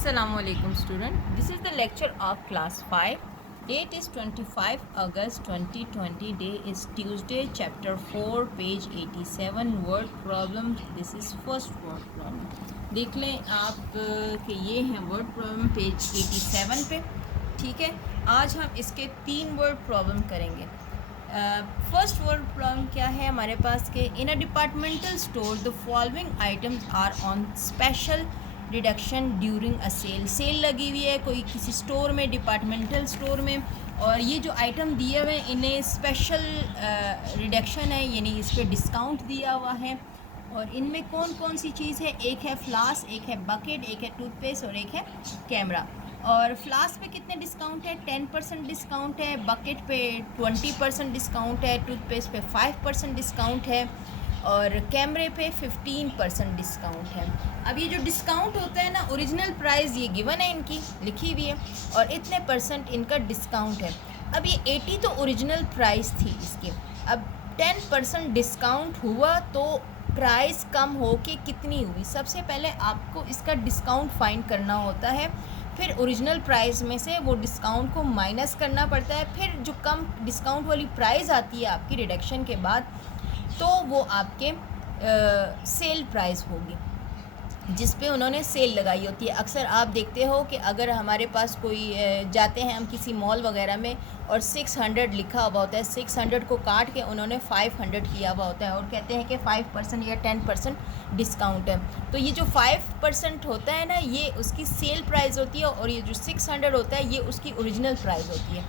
Assalamualaikum student. This is the lecture of class 5. Date is 25 August 2020. Day is Tuesday. Chapter 4 page 87 word problem. This is first word problem. देख लें आप कि ये हैं word problem page 87 पे. ठीक है, आज हम इसके 3 word problem करेंगे. फर्स्ट वर्ड प्रॉब्लम क्या है हमारे पास के in a departmental store the following items are on special reduction during a sale. Sale लगी हुई है कोई किसी स्टोर में, डिपार्टमेंटल स्टोर में, और ये जो आइटम दिए हुए हैं इन्हें स्पेशल रिडक्शन है, यानी इस पर डिस्काउंट दिया हुआ है. और इनमें कौन कौन सी चीज़ है? एक है फ्लास्क, एक है बकेट, एक है टूथपेस्ट और एक है कैमरा. और फ्लास्क पे कितने डिस्काउंट है? 10% डिस्काउंट है. बकेट पे 20% डिस्काउंट है. टूथपेस्ट पे 5% डिस्काउंट है. और कैमरे पे 15% डिस्काउंट है. अब ये जो डिस्काउंट होता है ना, ओरिजिनल प्राइस ये गिवन है, इनकी लिखी हुई है, और इतने परसेंट इनका डिस्काउंट है. अब ये 80 तो ओरिजिनल प्राइस थी इसकी. अब 10% डिस्काउंट हुआ तो प्राइस कम हो के कितनी हुई? सबसे पहले आपको इसका डिस्काउंट फाइंड करना होता है, फिर ओरिजिनल प्राइस में से वो डिस्काउंट को माइनस करना पड़ता है. फिर जो कम डिस्काउंट वाली प्राइस आती है आपकी रिडक्शन के बाद, तो वो आपके सेल प्राइस होगी जिस पे उन्होंने सेल लगाई होती है. अक्सर आप देखते हो कि अगर हमारे पास कोई जाते हैं हम किसी मॉल वगैरह में और 600 लिखा हुआ होता है, 600 को काट के उन्होंने 500 किया हुआ होता है और कहते हैं कि 5% या 10% डिस्काउंट है. तो ये जो 5% होता है ना, ये उसकी सेल प्राइस होती है, और ये जो 600 होता है ये उसकी ओरिजिनल प्राइस होती है.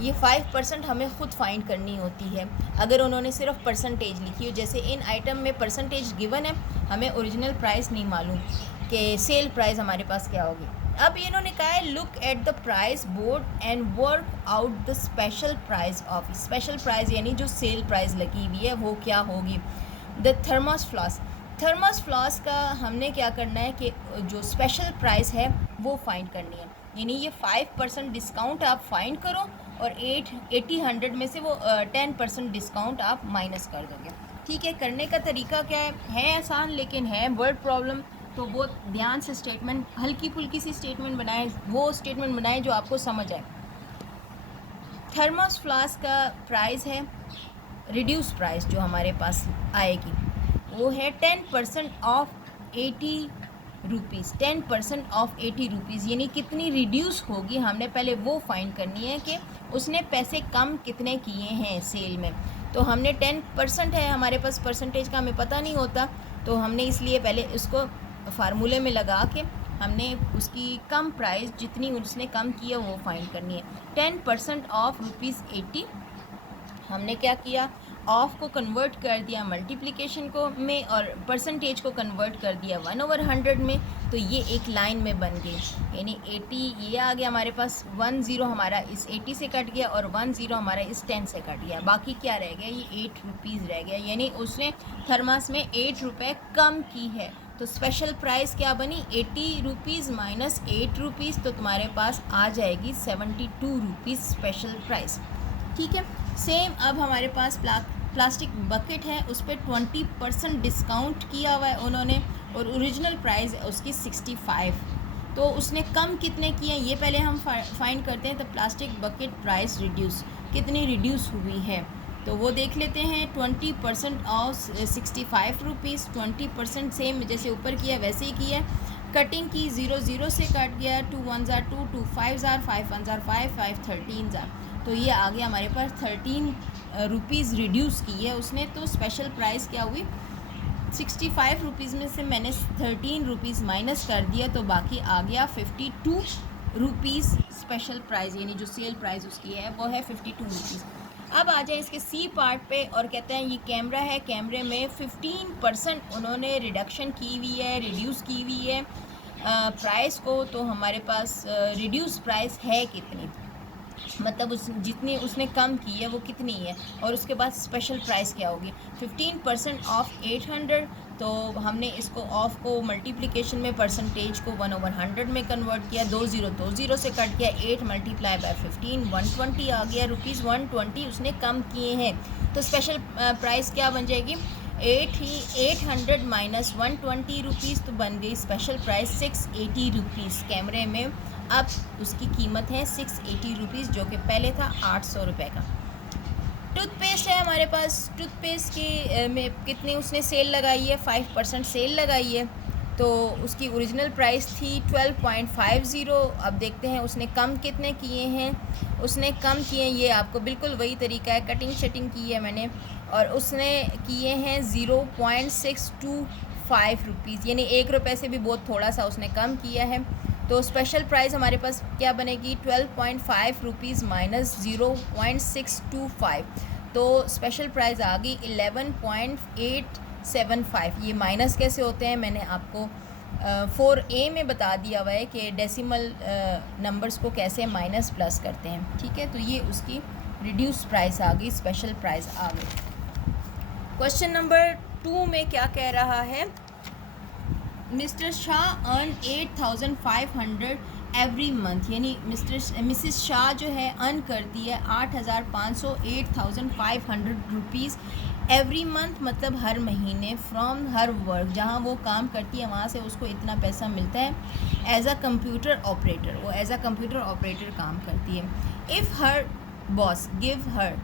ये 5% हमें ख़ुद फाइंड करनी होती है अगर उन्होंने सिर्फ परसेंटेज लिखी हो. जैसे इन आइटम में परसेंटेज गिवन है, हमें ओरिजिनल प्राइस नहीं मालूम कि सेल प्राइस हमारे पास क्या होगी. अब इन्होंने कहा है look at the price board and work out the special price of. Special price यानी जो सेल प्राइस लगी हुई है वो क्या होगी? The thermos flask. Thermos flask का हमने क्या करना है कि जो स्पेशल प्राइस है वो फाइंड करनी है. यानी ये 5% डिस्काउंट आप फाइंड करो और 80 में से वो 10% डिस्काउंट आप माइनस कर दोगे. ठीक है, करने का तरीका क्या है आसान लेकिन है वर्ड प्रॉब्लम, तो बहुत ध्यान से स्टेटमेंट, हल्की फुल्की सी स्टेटमेंट बनाएं, वो स्टेटमेंट बनाएं जो आपको समझ आए. थर्मस फ्लास्क का प्राइस है, रिड्यूस प्राइस जो हमारे पास आएगी वो है 10% ऑफ 80 रुपीज़. 10% ऑफ 80 रुपीज़ यानी कितनी रिड्यूस होगी, हमने पहले वो फाइंड करनी है कि उसने पैसे कम कितने किए हैं सेल में. तो हमने 10% है हमारे पास, परसेंटेज का हमें पता नहीं होता, तो हमने इसलिए पहले उसको फार्मूले में लगा के हमने उसकी कम प्राइस जितनी उसने कम किया वो फाइंड करनी है. 10% ऑफ ₹80. हमने क्या किया, ऑफ को कन्वर्ट कर दिया मल्टीप्लिकेशन को में और परसेंटेज को कन्वर्ट कर दिया 1/100 में, तो ये एक लाइन में बन गई. यानी 80 ये आ गया हमारे पास, 10 हमारा इस 80 से कट गया और 10 हमारा इस 10 से कट गया. बाकी क्या रह गया? ये 8 रुपीज़ रह गया. यानी उसने थर्मस में 8 रुपये कम की है. तो स्पेशल प्राइस क्या बनी? 80 रुपीज़ माइनस 8 रुपीज़, तो तुम्हारे पास आ जाएगी 72 रुपीज़ स्पेशल प्राइस. ठीक है, सेम अब हमारे पास प्लास्टिक बकेट है, उस पर 20% डिस्काउंट किया हुआ है उन्होंने, और ओरिजिनल प्राइस है उसकी 65. तो उसने कम कितने किए ये पहले हम फाइंड करते हैं. तो प्लास्टिक बकेट प्राइस रिड्यूस कितनी रिड्यूस हुई है तो वो देख लेते हैं. 20% ऑफ 65 रुपीज़. 20% सेम जैसे ऊपर किया वैसे ही किया. कटिंग की 0 से कट गया. 2 1 जार 2, 2 5 जार 5 1 जार 5 5 13 जार. तो ये आ गया हमारे पास 13 रुपीज़ रिड्यूस की है उसने. तो स्पेशल प्राइस क्या हुई? 65 रुपीज़ में से मैंने 13 रुपीज़ माइनस कर दिया, तो बाकी आ गया 52 रुपीज़ स्पेशल प्राइस, यानी जो सेल प्राइस उसकी है वो है 52 रुपीज़. अब आ जाए इसके सी पार्ट पे और कहते हैं ये कैमरा है, कैमरे में 15% उन्होंने रिडक्शन की हुई है, रिड्यूस की हुई है प्राइस को. तो हमारे पास रिड्यूस प्राइस है कितनी, मतलब उस जितनी उसने कम की है वो कितनी है, और उसके बाद स्पेशल प्राइस क्या होगी? 15% ऑफ 800. तो हमने इसको ऑफ को मल्टीप्लिकेशन में परसेंटेज को 1/100 में कन्वर्ट किया. 20 से कट गया. 8 मल्टीप्लाई बाय 15 120 आ गया. ₹120 उसने कम किए हैं. तो स्पेशल प्राइस क्या बन जाएगी? 800 माइनस 120 रुपीज़ तो बन गई स्पेशल प्राइस 680 रुपीज़। कैमरे में अब उसकी कीमत है 680 रुपीज़, जो कि पहले था 800 रुपये का। टूथपेस्ट है हमारे पास। टूथपेस्ट की में कितनी उसने सेल लगाई है, 5% सेल लगाई है। तो उसकी ओरिजिनल प्राइस थी 12.50। अब देखते हैं उसने कम कितने किए हैं। उसने कम किए, ये आपको बिल्कुल वही तरीका है, कटिंग शटिंग की है मैंने, और उसने किए हैं 0.625 रुपीज़, यानी 1 रुपये से भी बहुत थोड़ा सा उसने कम किया है। तो स्पेशल प्राइस हमारे पास क्या बनेगी, 12.5 रुपीज़ माइनस 0.625, तो स्पेशल प्राइस आ गई 11.875। ये माइनस कैसे होते हैं मैंने आपको 4A में बता दिया हुआ है कि डेसिमल नंबर्स को कैसे माइनस प्लस करते हैं। ठीक है, तो ये उसकी रिड्यूस प्राइस आ गई, स्पेशल प्राइस आ गई। क्वेश्चन नंबर 2 में क्या कह रहा है, mister Shah earn 8500 every month, यानी मिसिस शाह जो है अर्न करती है 8500 8500 रुपीज़ एवरी मंथ, मतलब हर महीने, फ्रॉम हर वर्क, जहाँ वो काम करती है वहाँ से उसको इतना पैसा मिलता है। एज अ कंप्यूटर ऑपरेटर, वो एज अ कंप्यूटर ऑपरेटर काम करती है। If her boss give her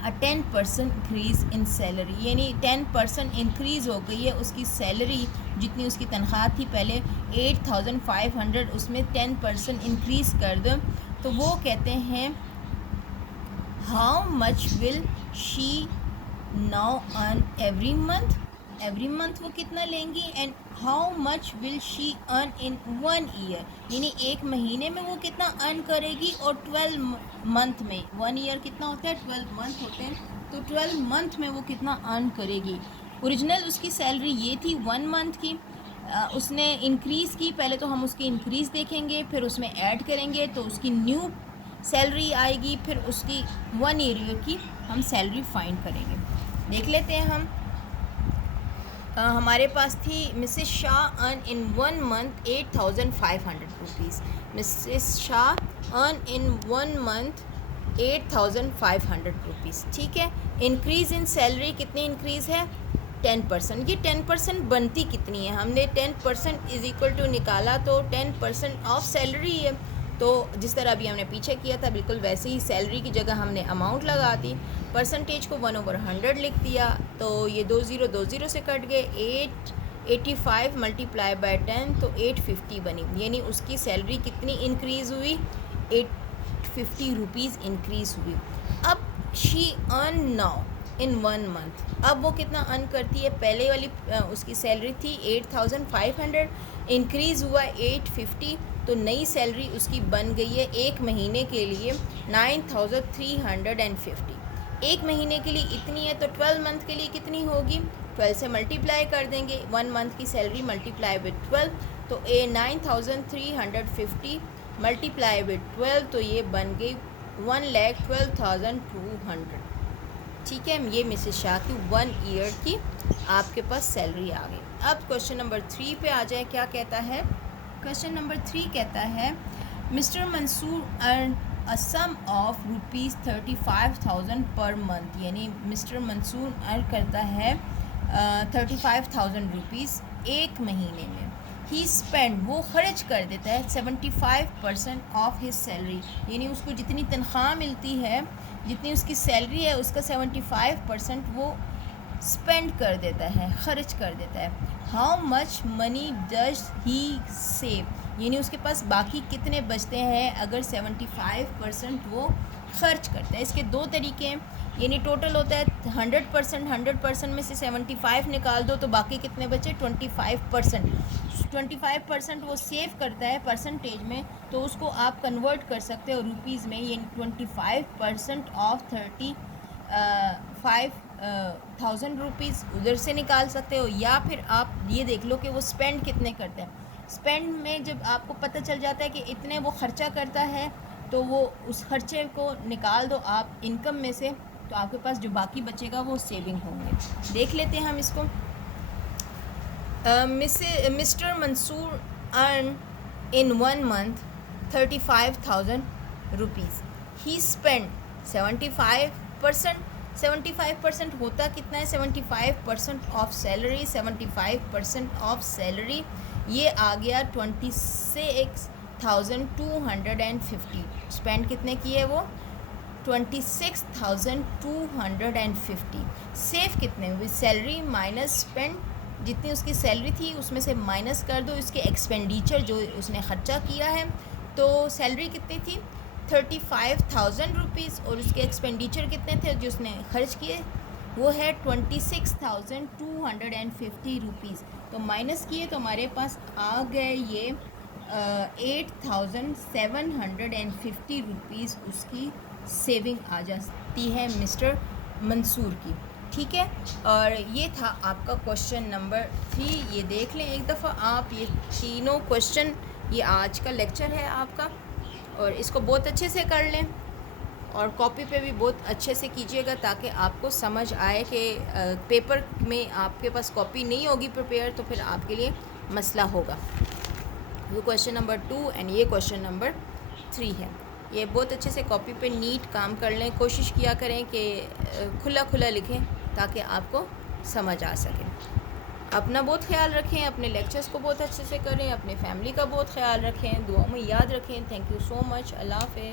a 10% increase in salary, यानी 10% इंक्रीज़ हो गई है उसकी सैलरी, जितनी उसकी तनख्वाह थी पहले 8500, उसमें 10% इंक्रीज़ कर दो, तो वो कहते हैं how much will she now earn every month, every month वो कितना लेंगी, and how much will she earn in 1 year, यानी 1 महीने में वो कितना अर्न करेगी, और 12 मंथ में, 1 ईयर कितना होता है, 12 मंथ होते हैं, तो 12 मंथ में वो कितना अर्न करेगी। ओरिजिनल उसकी सैलरी ये थी 1 मंथ की, उसने इंक्रीज़ की, पहले तो हम उसकी इंक्रीज़ देखेंगे, फिर उसमें ऐड करेंगे तो उसकी न्यू सैलरी आएगी, फिर उसकी 1 ईयर की हम सैलरी फाइंड करेंगे। देख लेते हैं हम। हमारे पास थी Mrs Shah earn in 1 month 8500 rupees. Mrs Shah earn in 1 month 8500 rupees. ठीक है, इंक्रीज़ इन सैलरी कितनी इंक्रीज़ है, 10%। ये 10% बनती कितनी है, हमने 10% इज़ इक्वल टू निकाला, तो 10% ऑफ सैलरी है। तो जिस तरह अभी हमने पीछे किया था बिल्कुल वैसे ही सैलरी की जगह हमने अमाउंट लगा दी, परसेंटेज को 1/100 लिख दिया, तो ये 2 0 से कट गए, 885 मल्टीप्लाई बाय 10, तो 850 बनी, यानी उसकी सैलरी कितनी इंक्रीज़ हुई, 850 रुपीज़ इंक्रीज़ हुई। अब she earn now in 1 month, अब वो कितना अर्न करती है, पहले वाली उसकी सैलरी थी 8500, इंक्रीज़ हुआ 850, तो नई सैलरी उसकी बन गई है 1 महीने के लिए 9350। 1 महीने के लिए इतनी है, तो 12 मंथ के लिए कितनी होगी, 12 से मल्टीप्लाई कर देंगे, 1 मंथ की सैलरी मल्टीप्लाई विद 12, तो 9350 मल्टीप्लाई विद 12, तो ये बन गई 1,12,200। ठीक है, ये मिसेस शाह की 1 ईयर की आपके पास सैलरी आ गई। अब क्वेश्चन नंबर 3 पे आ जाए, क्या कहता है। क्वेश्चन नंबर 3 कहता है mister Mansoor earn a sum of ₹35,000 per month, यानी मिस्टर मंसूर अर्न करता है 35,000 रुपीज़ 1 महीने में। ही स्पेंड, वो खर्च कर देता है 75% ऑफ हिज सैलरी, यानी उसको जितनी तनख्वाह मिलती है, जितनी उसकी सैलरी है, उसका 75% वो स्पेंड कर देता है, खर्च कर देता है। How much money does he save, यानी उसके पास बाकी कितने बचते हैं अगर 75% वो खर्च करता है। इसके 2 तरीके हैं, यानी टोटल होता है 100% में से 75 निकाल दो तो बाकी कितने बचे, 25%। 25% वो सेव करता है परसेंटेज में, तो उसको आप कन्वर्ट कर सकते हो रुपीज़ में, यानी 25% ऑफ 35,000 रुपीज़ उधर से निकाल सकते हो, या फिर आप ये देख लो कि वो स्पेंड कितने करते हैं। स्पेंड में जब आपको पता चल जाता है कि इतने वो ख़र्चा करता है, तो वो उस खर्चे को निकाल दो आप इनकम में से, तो आपके पास जो बाकी बचेगा वो सेविंग होंगे। देख लेते हैं हम इसको। Mister Mansoor earn in 1 month 35,000 rupees. ही स्पेंड 75% 75% होता कितना है? 75% ऑफ सैलरी, 75% ऑफ सैलरी ये आ गया 26,250। स्पेंड कितने किए वो? 26,250। सेव कितने हुए? सैलरी माइनस स्पेंड, जितनी उसकी सैलरी थी उसमें से माइनस कर दो इसके एक्सपेंडिचर जो उसने ख़र्चा किया है। तो सैलरी कितनी थी? 35,000 रुपीज़, और उसके एक्सपेंडिचर कितने थे जो उसने खर्च किए? वो है 26,250 रुपीज़। तो माइनस किए तो हमारे पास आ गए ये 8,750 रुपीज़ उसकी सेविंग आ जाती है मिस्टर मंसूर की। ठीक है, और ये था आपका क्वेश्चन नंबर 3। ये देख लें एक दफ़ा आप, ये तीनों क्वेश्चन, ये आज का लेक्चर है आपका, और इसको बहुत अच्छे से कर लें और कॉपी पे भी बहुत अच्छे से कीजिएगा ताकि आपको समझ आए कि पेपर में आपके पास कॉपी नहीं होगी प्रिपेयर तो फिर आपके लिए मसला होगा। ये क्वेश्चन नंबर 2 एंड ये क्वेश्चन नंबर 3 है। ये बहुत अच्छे से कॉपी पे नीट काम कर लें, कोशिश किया करें कि खुला खुला लिखें ताकि आपको समझ आ सके। अपना बहुत ख्याल रखें, अपने लेक्चर्स को बहुत अच्छे से करें, अपने फैमिली का बहुत ख्याल रखें, दुआ में याद रखें। Thank you so much. अल्लाह हाफ़िज़।